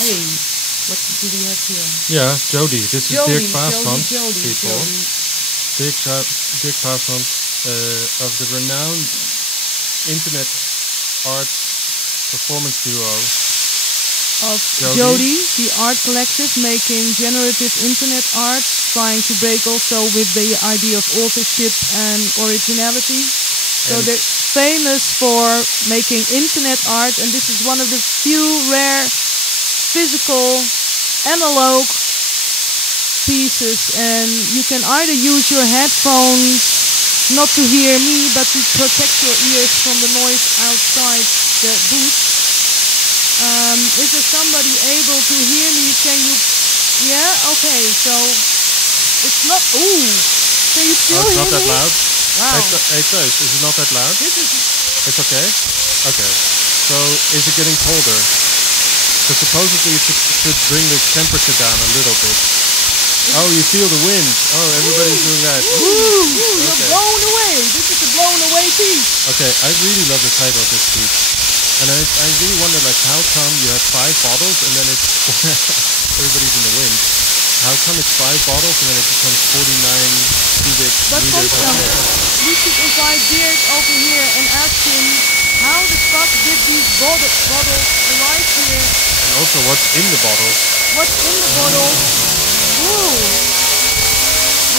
Hey, what do we have here? Yeah, Jodi. This is Dirk Paesmans, Jodi. people. Dirk Paesmans of the renowned internet art performance duo Of Jodi, the art collective making generative internet art, trying to break also with the idea of authorship and originality. So they're famous for making internet art, and this is one of the few rare physical analog pieces, and you can either use your headphones not to hear me but to protect your ears from the noise outside the booth. Is there somebody able to hear me? Can you? Yeah. Okay. So it's not. Ooh. Can you still hear me? It's not that loud. Wow. Is it not that loud? It's okay. Okay. So is it getting colder? So supposedly it should bring the temperature down a little bit. Oh, you feel the wind. Oh, everybody's doing that. Woo! You're blown away. This is a blown away piece. Okay, I really love the title of this piece. And I really wonder, like, how come you have 5 bottles and then it's everybody's in the wind? How come it's 5 bottles and then it becomes 49 cubic meters of air? We should invite Dirk over here and ask him how the fuck did these bottles arrive here? And also, what's in the bottles? What's in the bottles? Whoa!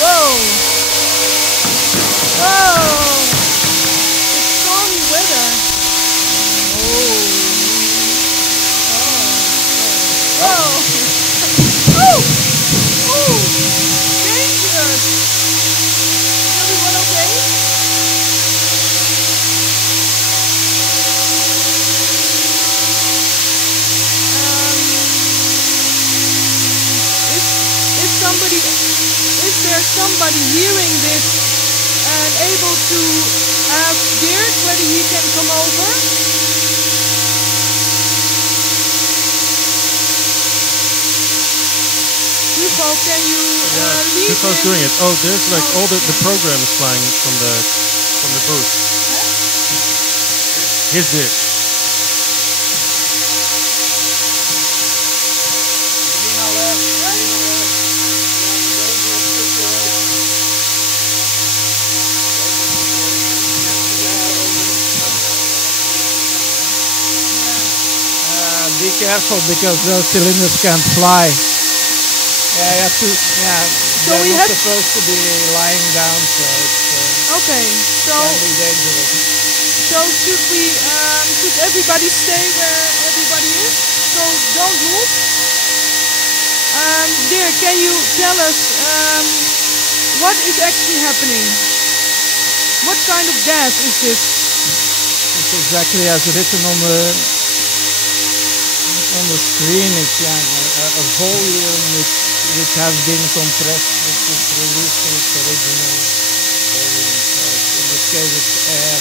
Whoa! Whoa! It's stormy weather. Whoa! Oh! Oh! Dangerous! Is everyone okay? Is there somebody hearing this and able to ask Dirk whether he can come over? Hugo, can you leave him? Hugo's doing it. Oh, there's like all the program is flying from the booth. Huh? Here's Dirk. Be careful because those cylinders can't fly. Yeah, you have to. Yeah, so they're not supposed to be lying down, so it's okay. So can be dangerous. So should everybody stay where everybody is? So don't move. Dirk, can you tell us what is actually happening? What kind of gas is this? It's exactly as written on the screen. It's a volume which has been compressed, which is released to its original volume. So in this case, it's air.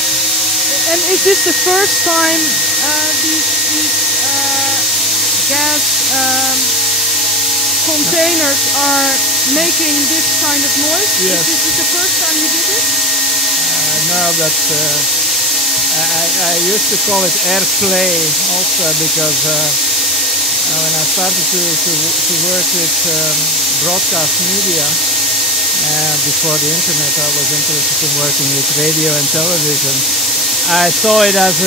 And is this the first time these gas containers are making this kind of noise? Yes. Is this the first time you did it? No, but I used to call it airplay also because when I started to work with broadcast media before the internet, I was interested in working with radio and television. I saw it as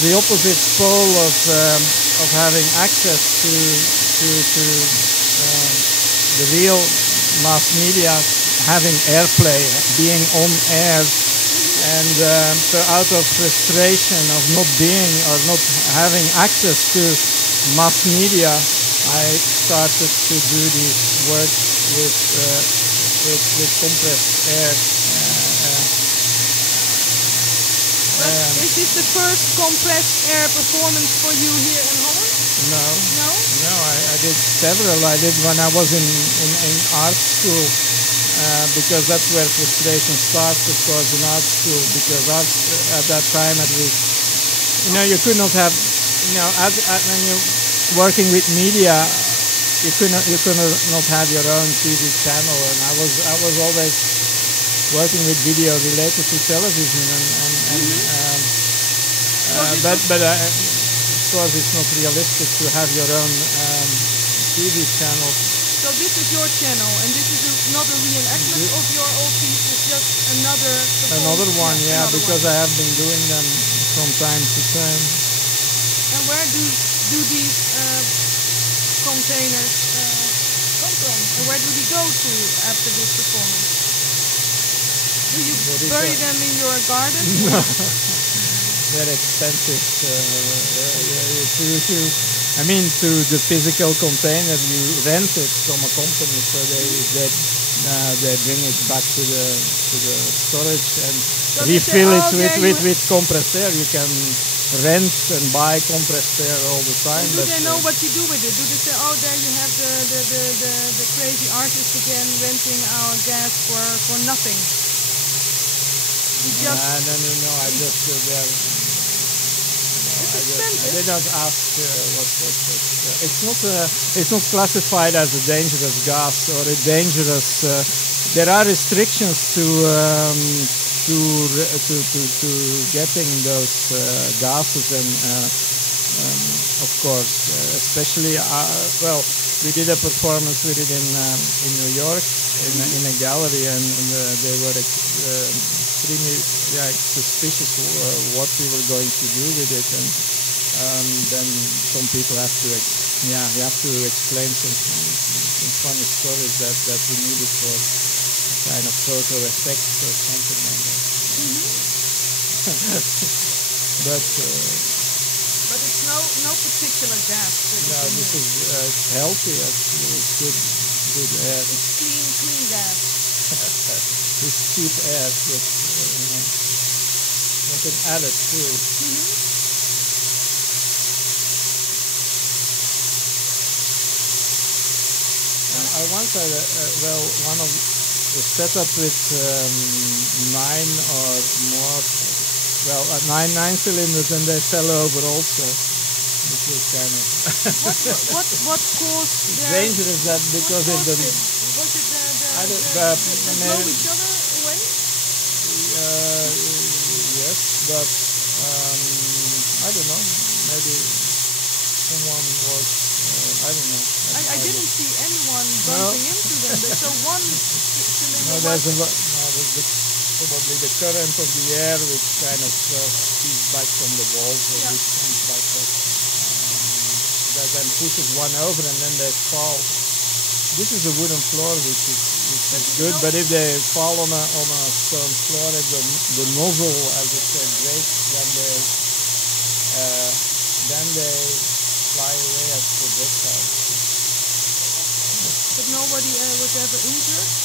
the opposite pole of having access to the real mass media, having airplay, being on air. And so out of frustration of not being or not having access to mass media, I started to do this work with compressed air. Is this the first compressed air performance for you here in Holland? No, I did several. I did when I was in art school. Because that's where frustration starts, of course, in art school. Because at that time, at least, you could not have, when you're working with media, you could not have your own TV channel. And I was always working with video related to television, and But of course, it's not realistic to have your own TV channel. So this is your channel, and this is not a reenactment of your old piece. It's just another one, yeah, because I have been doing them from time to time. And where do these containers come from? And where do they go to after this performance? Do you bury them in your garden? No, they're expensive. To the physical container, you rent it from a company, so they bring it back to the storage and refill it with compressed air. You can rent and buy compressed air all the time. Do they know what you do with it? Do they say, "Oh, there you have the crazy artist again renting our gas for nothing"? No. I just they don't ask what. It's not classified as a dangerous gas or a dangerous. There are restrictions to getting those gases, and of course, especially we did a performance with it in New York in a gallery, and they were extremely suspicious what we were going to do with it, and then some people have to explain some funny stories that we needed for kind of photo effects or something like that. But it's no particular gas. No, this is it's healthy. It's good air. It's clean gas. It's cheap air with nothing added to it. I once had one of the setup with 9 or more. Nine cylinders, and they fell over also. This was kind of what caused dangerous that because was it blow each other away? Yes, but I don't know. Maybe someone was. I don't know. I didn't see anyone bumping into them. So one cylinder. Probably the current of the air, which kind of feeds back from the walls, or which comes back that then pushes one over, and then they fall. This is a wooden floor, which is good, but if they fall on a stone floor, if the nozzle, as it said, breaks, then they fly away as projectiles. But nobody was ever injured?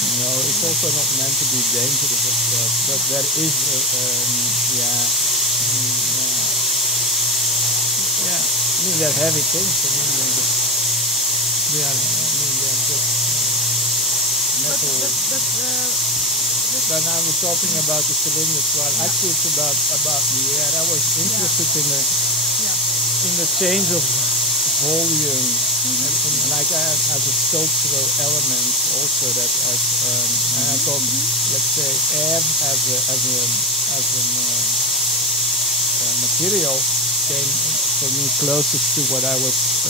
No, it's also not meant to be dangerous, of course, but there is they're heavy things. They're just metal. But I was talking about the cylinders. Well, actually, it's about the air. I was interested in the change of volume, and as a sculptural element, also that and I thought, let's say, air as a material came for me closest to what I was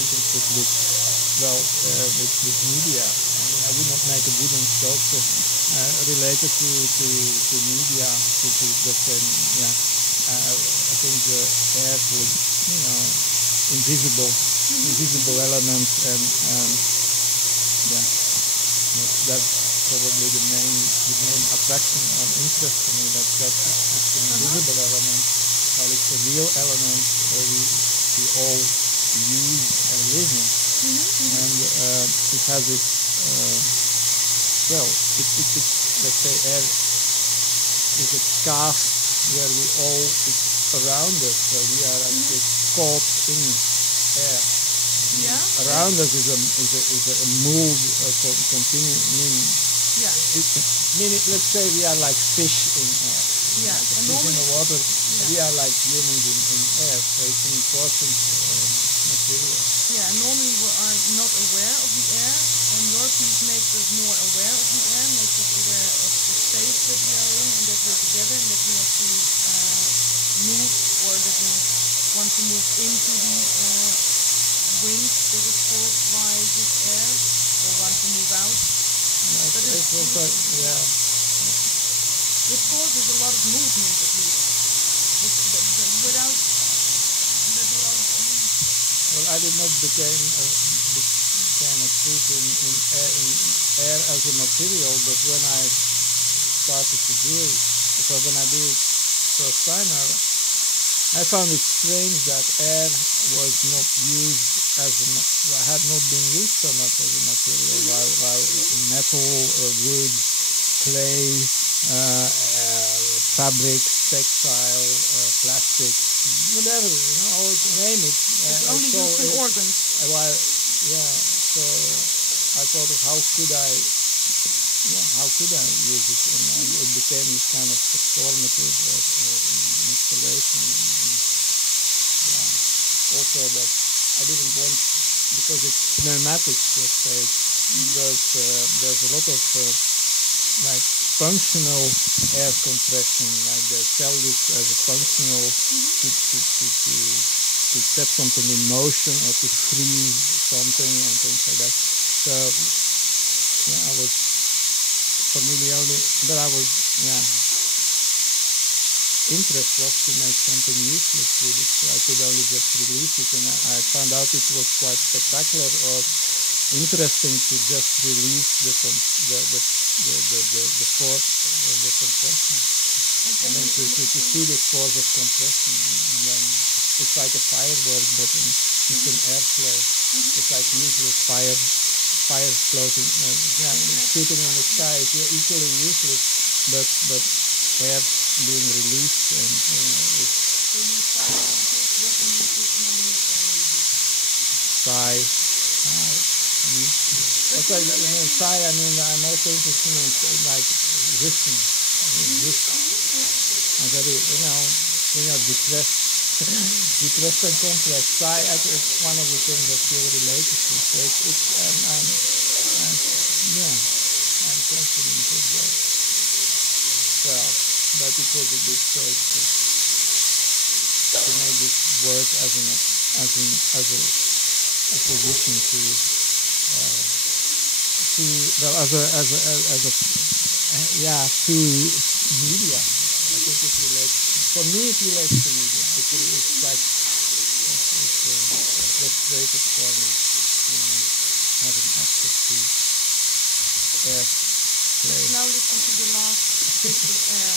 interested with. With media. I mean, I would not make a wooden sculpture related to media. Let's say, I think the air was, invisible element, and that's probably the main attraction and interest for me. That it's an invisible element, while it's a real element we all use and live in, and it has its let's say air is a cast where we all it's around us, so we are actually caught in air. Around us is a mold continuing. Let's say we are like fish in air. Fish in the water. We are like humans in air, so it's an important material. Normally we are not aware of the air, and your piece makes us more aware of the air, makes us aware of the space that we are in, and that we're together, and that we are doesn't want to move into the wind that is caused by this air, or want to move out. But It's also, yeah. It causes a lot of movement, at least. Without that lot of Well, I did not became a freak in air as a material, but when I started to do it, so when I did it first time, I found it strange that air was not used had not been used so much as a material, while metal, wood, clay, fabrics, textile, plastic, whatever, or name it. It's only used in organs. So I thought of how could I use it, and it became this kind of performative installation. Also that I didn't want, because it's pneumatics, let's say, there's a lot of like functional air compression, like they sell this as a functional to set something in motion or to freeze something and things like that. So I was, for me, the only that I was interest was to make something useless with it, so I could only just release it, and I found out it was quite spectacular or interesting to just release the force of the compression. I mean, to see this force of compression, and then it's like a firework, but it's an airflow. It's like useless fire floating, shooting in the sky is equally useless, but air being released, and I mean, I'm also interested in like wishing. I'm very, when you're depressed, depressed and complex. It's one of the things that feel related to. So I'm confident of that. Well, but it was a good choice to make this work as a opposition to to media. I think it relates. For me, it relates to media. It's like it's frustrated for me having access to air. Let's now listen to the last bit of air.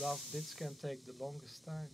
Last bits can take the longest time.